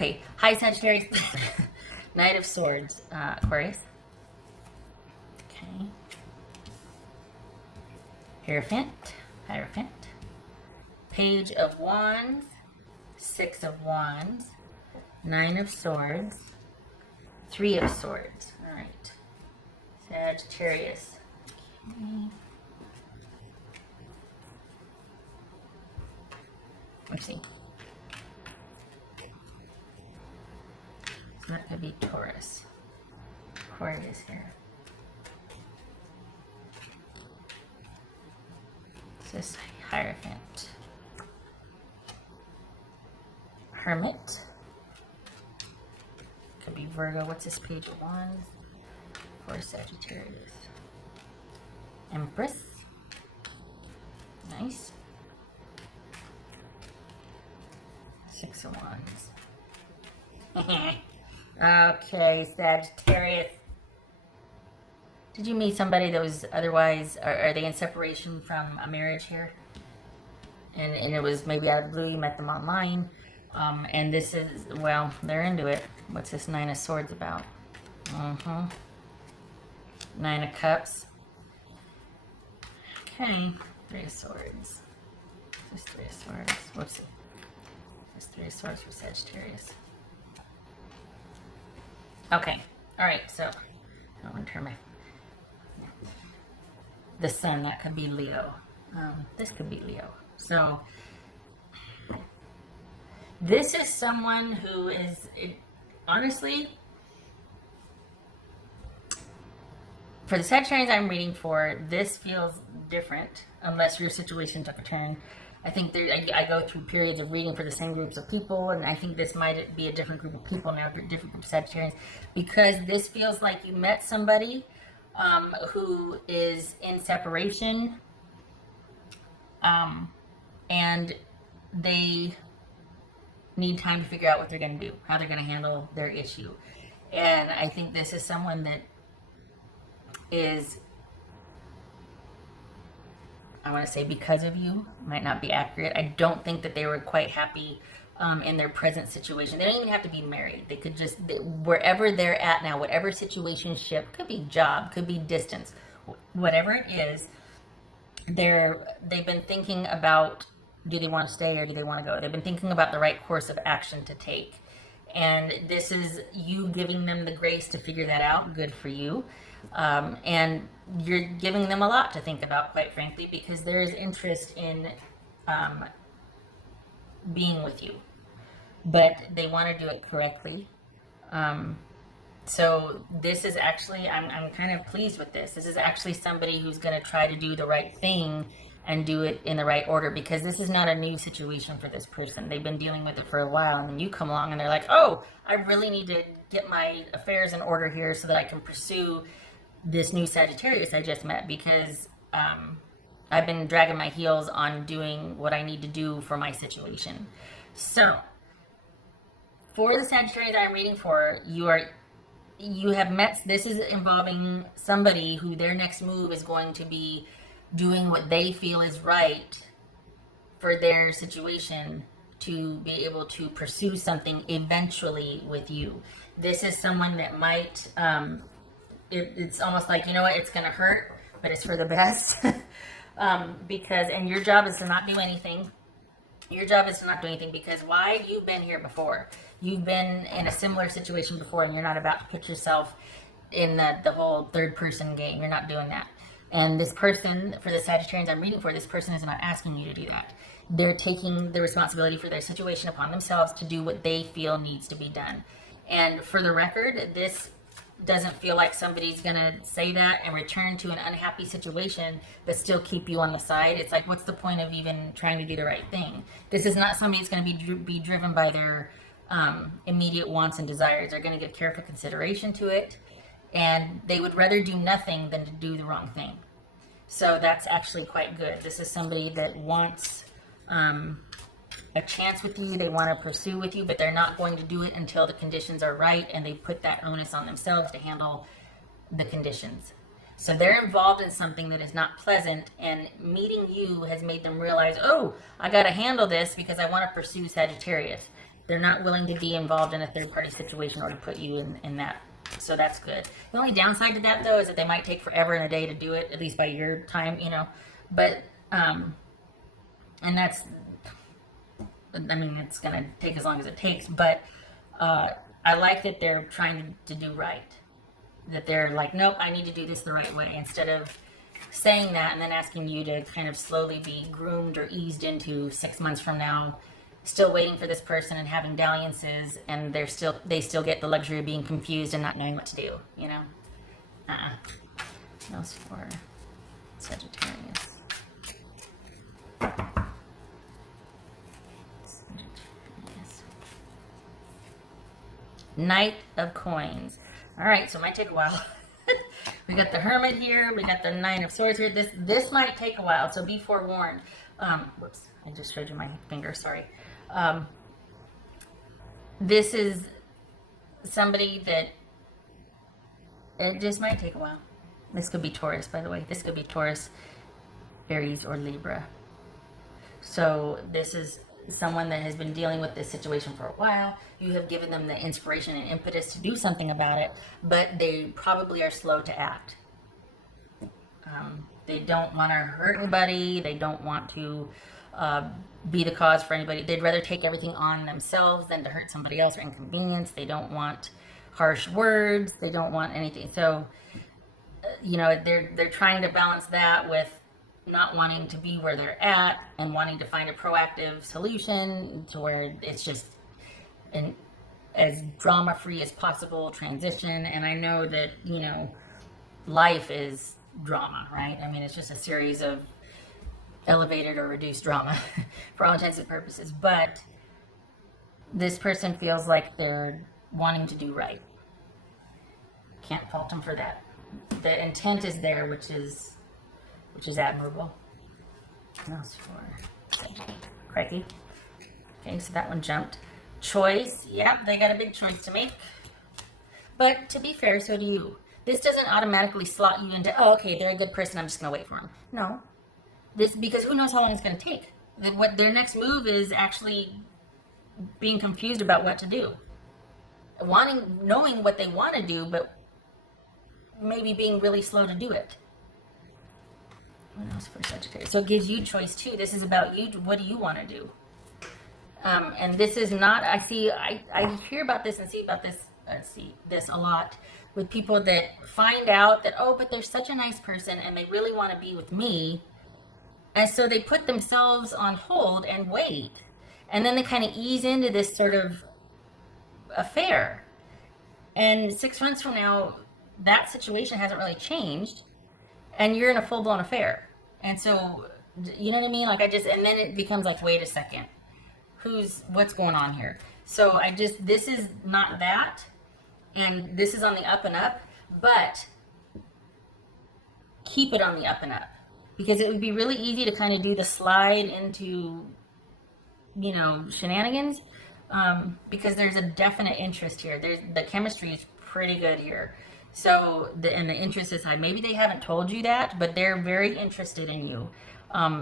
Okay, hi Sagittarius. Knight of Swords, Aquarius. Okay. Hierophant. Page of Wands, Six of Wands, Nine of Swords, Three of Swords. All right. Sagittarius. Okay. Let's see. That could be Taurus. Aquarius here. This Hierophant. Hermit. Could be Virgo. What's this page of Wands? For Sagittarius. Empress. Nice. Six of Wands. Okay, Sagittarius. Did you meet somebody that was otherwise, are they in separation from a marriage here? And it was maybe out of the blue, you met them online. And this is, well, they're into it. What's this Nine of Swords about? Nine of Cups. Okay, Three of Swords. This Three of Swords. Whoops. This Three of Swords for Sagittarius. Okay, alright, so I want to turn my... The Sun, that could be Leo. This could be Leo. So, this is someone who is, honestly, for the Sagittarius I'm reading for, this feels different, unless your situation took a turn. I think I go through periods of reading for the same groups of people, and I think this might be a different group of people now, a different group of Sagittarians, because this feels like you met somebody who is in separation, and they need time to figure out what they're going to do, how they're going to handle their issue. And I think this is someone that is, I want to say because of you, might not be accurate. I don't think that they were quite happy in their present situation. They don't even have to be married. They could just, wherever they're at now, whatever situationship, could be job, could be distance, whatever it is, they've been thinking about, do they want to stay or do they want to go? They've been thinking about the right course of action to take. And this is you giving them the grace to figure that out. Good for you. And you're giving them a lot to think about, quite frankly, because there is interest in being with you. But they want to do it correctly. So this is actually, I'm kind of pleased with this. This is actually somebody who's going to try to do the right thing and do it in the right order, because this is not a new situation for this person. They've been dealing with it for a while, and then you come along and they're like, oh, I really need to get my affairs in order here so that I can pursue this new Sagittarius I just met, because I've been dragging my heels on doing what I need to do for my situation. So for the Sagittarius I'm reading for, you have met, this is involving somebody who their next move is going to be doing what they feel is right for their situation to be able to pursue something eventually with you. This is someone that might, it's almost like, you know what, it's going to hurt, but it's for the best. Because, and your job is to not do anything. Your job is to not do anything, because why? You've been here before. You've been in a similar situation before, and you're not about to put yourself in the whole third person game. You're not doing that. And this person, for the Sagittarians I'm reading for, this person is not asking you to do that. They're taking the responsibility for their situation upon themselves to do what they feel needs to be done. And for the record, this doesn't feel like somebody's going to say that and return to an unhappy situation but still keep you on the side. It's like, what's the point of even trying to do the right thing? This is not somebody that's going to be driven by their immediate wants and desires. They're going to give careful consideration to it, and they would rather do nothing than to do the wrong thing. So that's actually quite good. This is somebody that wants a chance with you. They want to pursue with you, but they're not going to do it until the conditions are right, and they put that onus on themselves to handle the conditions. So they're involved in something that is not pleasant, and meeting you has made them realize, oh, I got to handle this because I want to pursue Sagittarius. They're not willing to be involved in a third-party situation or to put you in that. So that's good. The only downside to that, though, is that they might take forever and a day to do it, at least by your time, you know. But, and that's, I mean, it's going to take as long as it takes. But I like that they're trying to do right. That they're like, nope, I need to do this the right way, instead of saying that and then asking you to kind of slowly be groomed or eased into 6 months from now, still waiting for this person and having dalliances, and they still get the luxury of being confused and not knowing what to do, you know. Else for Sagittarius. Knight of Coins. All right, so it might take a while. We got the Hermit here. We got the Nine of Swords here. This might take a while, so be forewarned. Whoops, I just showed you my finger. Sorry. This is somebody that it just might take a while. This could be Taurus, by the way. This could be Taurus, Aries, or Libra. So this is someone that has been dealing with this situation for a while. You have given them the inspiration and impetus to do something about it, but they probably are slow to act. They don't want to hurt anybody. They don't want to be the cause for anybody. They'd rather take everything on themselves than to hurt somebody else or inconvenience. They don't want harsh words. They don't want anything. So, you know, they're trying to balance that with not wanting to be where they're at and wanting to find a proactive solution to where it's just an as drama-free as possible transition. And I know that, you know, life is drama, right? I mean, it's just a series of elevated or reduced drama for all intents and purposes. But this person feels like they're wanting to do right. Can't fault them for that. The intent is there, which is admirable. What else for? Crikey. Okay, so that one jumped. Choice. Yeah, they got a big choice to make. But to be fair, so do you. This doesn't automatically slot you into, oh, okay, they're a good person, I'm just going to wait for them. No. Because who knows how long it's going to take. What their next move is actually being confused about what to do. Knowing what they want to do, but maybe being really slow to do it. What else for Sagittarius? So it gives you choice too. This is about you. What do you want to do? And this is not, I hear about this and see this a lot with people that find out that, oh, but they're such a nice person and they really want to be with me. And so they put themselves on hold and wait. And then they kind of ease into this sort of affair. And 6 months from now, that situation hasn't really changed. And you're in a full-blown affair. And so, you know what I mean? Like and then it becomes like, wait a second. What's going on here? So this is not that. And this is on the up and up. But keep it on the up and up. Because it would be really easy to kind of do the slide into, you know, shenanigans. Because there's a definite interest here. The chemistry is pretty good here. So, the interest is high. Maybe they haven't told you that, but they're very interested in you.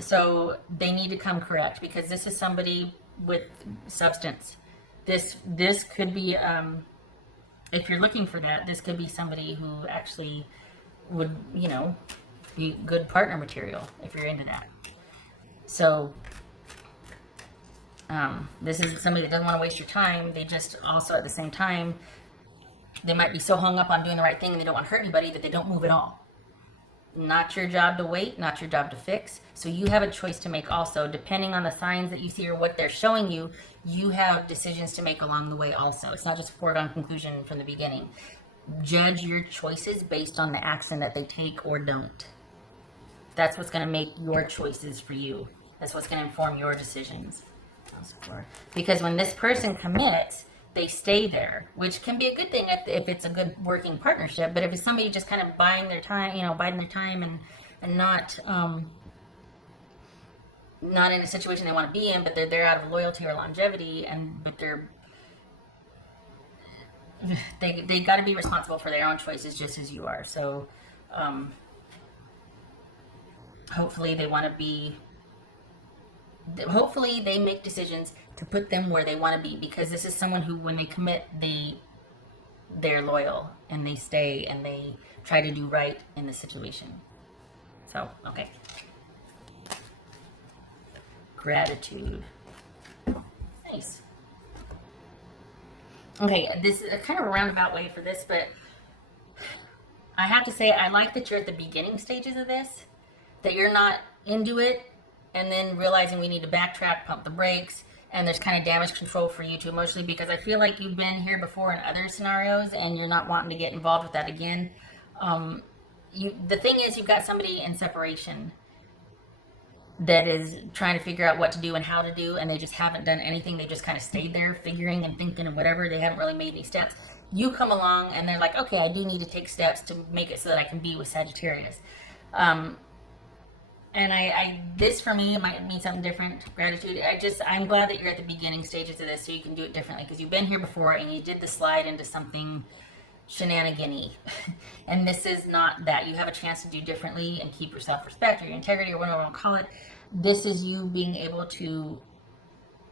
So they need to come correct, because this is somebody with substance. This could be, if you're looking for that, this could be somebody who actually would, you know, be good partner material if you're into that. So, this is somebody that doesn't want to waste your time. They just also at the same time, they might be so hung up on doing the right thing and they don't want to hurt anybody that they don't move at all. Not your job to wait, not your job to fix. So you have a choice to make also. Depending on the signs that you see or what they're showing you, you have decisions to make along the way also. It's not just a foregone conclusion from the beginning. Judge your choices based on the action that they take or don't. That's what's going to make your choices for you. That's what's going to inform your decisions. Because when this person commits, they stay there, which can be a good thing if it's a good working partnership. But if it's somebody just kind of biding their time and not in a situation they want to be in, but they're there out of loyalty or longevity, but they got to be responsible for their own choices just as you are. So hopefully they want to be. Hopefully they make decisions to put them where they want to be, because this is someone who, when they commit, they're loyal and they stay and they try to do right in the situation. So, okay. Gratitude. Nice. Okay, this is a kind of a roundabout way for this, but I have to say I like that you're at the beginning stages of this, that you're not into it and then realizing we need to backtrack, pump the brakes, and there's kind of damage control for you too emotionally, because I feel like you've been here before in other scenarios and you're not wanting to get involved with that again. The thing is, you've got somebody in separation that is trying to figure out what to do and how to do, and they just haven't done anything. They just kind of stayed there figuring and thinking and whatever. They haven't really made any steps. You come along and they're like, okay, I do need to take steps to make it so that I can be with Sagittarius. And this for me might mean something different. Gratitude. I'm glad that you're at the beginning stages of this so you can do it differently, because you've been here before and you did the slide into something shenanigan-y. And this is not that. You have a chance to do differently and keep your self-respect or your integrity or whatever you want to call it. This is you being able to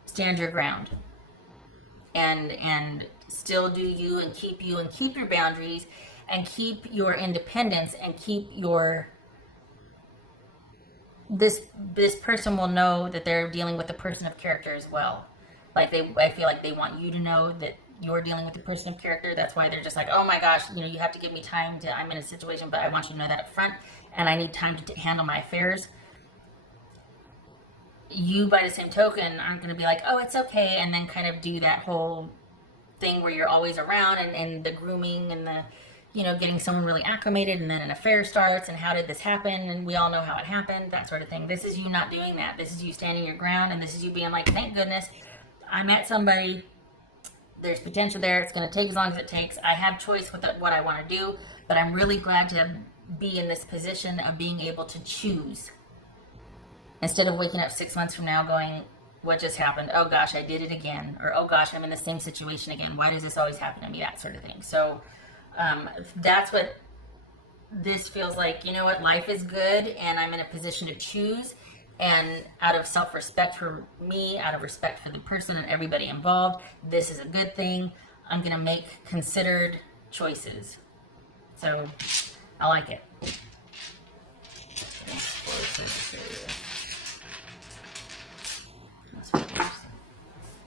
stand your ground and still do you and keep your boundaries and keep your independence and keep your... This person will know that they're dealing with a person of character as well. Like I feel like they want you to know that you're dealing with a person of character. That's why they're just like, oh my gosh, you have to give me time to, I'm in a situation, but I want you to know that up front, and I need time to handle my affairs. You, by the same token, aren't going to be like, oh, it's okay, and then kind of do that whole thing where you're always around and the grooming and the, getting someone really acclimated, and then an affair starts, and how did this happen, and we all know how it happened, that sort of thing. This is you not doing that. This is you standing your ground, and this is you being like, thank goodness I met somebody. There's potential there. It's going to take as long as it takes. I have choice with what I want to do, but I'm really glad to be in this position of being able to choose, instead of waking up 6 months from now going, what just happened? Oh gosh, I did it again. Or, oh gosh, I'm in the same situation again. Why does this always happen to me? That sort of thing. So that's what this feels like. You know what? Life is good, and I'm in a position to choose. And out of self-respect for me, out of respect for the person and everybody involved, this is a good thing. I'm going to make considered choices. So I like it.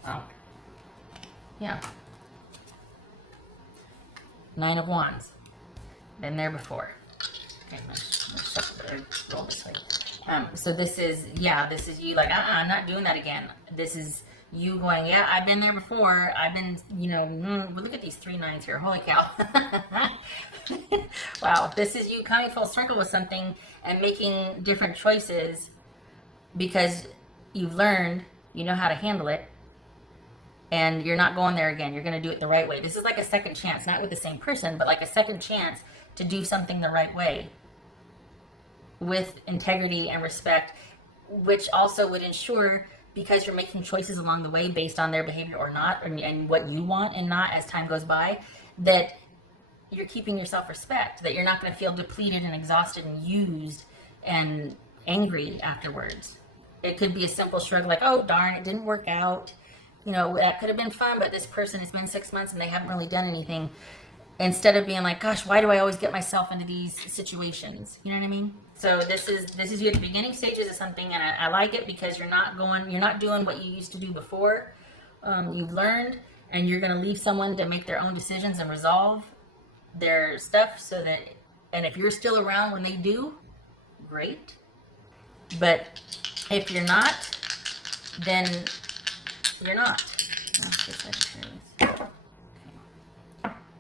Oh, yeah. 9 of Wands. Been there before. Okay, let's roll this way. So this is you like, I'm not doing that again. This is you going, yeah, I've been there before. I've been, look at these 3 9s here. Holy cow. Wow. This is you coming full circle with something and making different choices because you've learned, you know how to handle it, and you're not going there again. You're going to do it the right way. This is like a second chance, not with the same person, but like a second chance to do something the right way, with integrity and respect, which also would ensure, because you're making choices along the way based on their behavior or not, and what you want and not as time goes by, that you're keeping your self-respect, that you're not going to feel depleted and exhausted and used and angry afterwards. It could be a simple shrug like, oh, darn, it didn't work out. That could have been fun, but this person has been 6 months and they haven't really done anything. Instead of being like, gosh, why do I always get myself into these situations? You know what I mean? So this is you at the beginning stages of something, and I like it because you're not doing what you used to do before. You've learned, and you're going to leave someone to make their own decisions and resolve their stuff, so that, and if you're still around when they do, great. But if you're not, then you're not.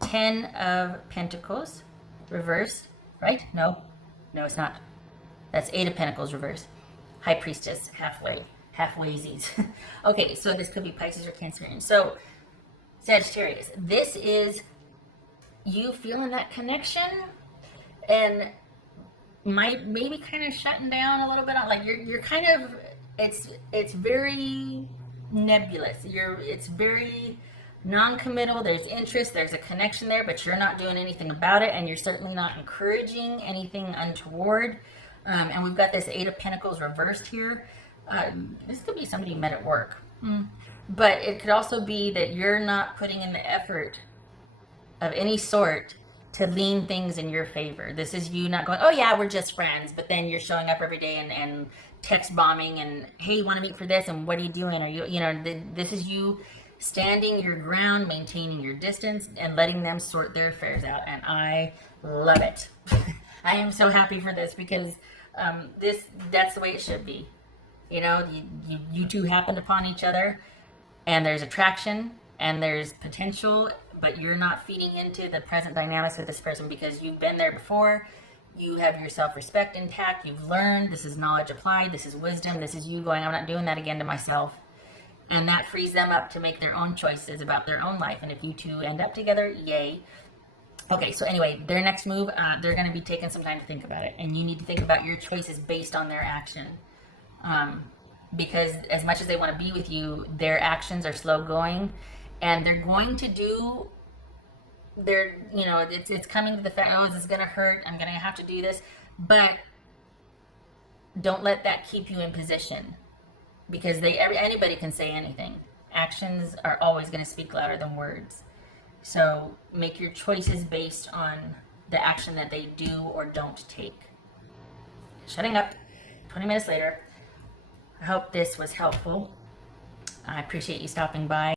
10 of Pentacles, reversed, right? No, it's not. That's 8 of Pentacles, reversed. High Priestess, halfwaysies. Okay, so this could be Pisces or Cancerian. So, Sagittarius, this is you feeling that connection, and maybe kind of shutting down a little bit on, like you're kind of, it's very nebulous. It's very non-committal. There's interest, there's a connection there, but you're not doing anything about it, and you're certainly not encouraging anything untoward. And we've got this 8 of Pentacles reversed here. This could be somebody you met at work. But it could also be that you're not putting in the effort of any sort to lean things in your favor. This is you not going, oh yeah, we're just friends, but then you're showing up every day and text bombing and, hey, you want to meet for this, and what are you doing? Are you know, this is you standing your ground, maintaining your distance, and letting them sort their affairs out. And I love it. I am so happy for this, because that's the way it should be. You know, you two happened upon each other, and there's attraction and there's potential, but you're not feeding into the present dynamics with this person because you've been there before. You have your self-respect intact. You've learned. This is knowledge applied. This is wisdom. This is you going, I'm not doing that again to myself. And that frees them up to make their own choices about their own life. And if you two end up together, yay. Okay, so anyway, their next move, they're going to be taking some time to think about it. And you need to think about your choices based on their action. Because as much as they want to be with you, their actions are slow going. And they're going to do their, you know, it's coming to the fact, oh, is this going to hurt? I'm going to have to do this. But don't let that keep you in position. Because anybody can say anything. Actions are always going to speak louder than words. So make your choices based on the action that they do or don't take. Shutting up. 20 minutes later. I hope this was helpful. I appreciate you stopping by.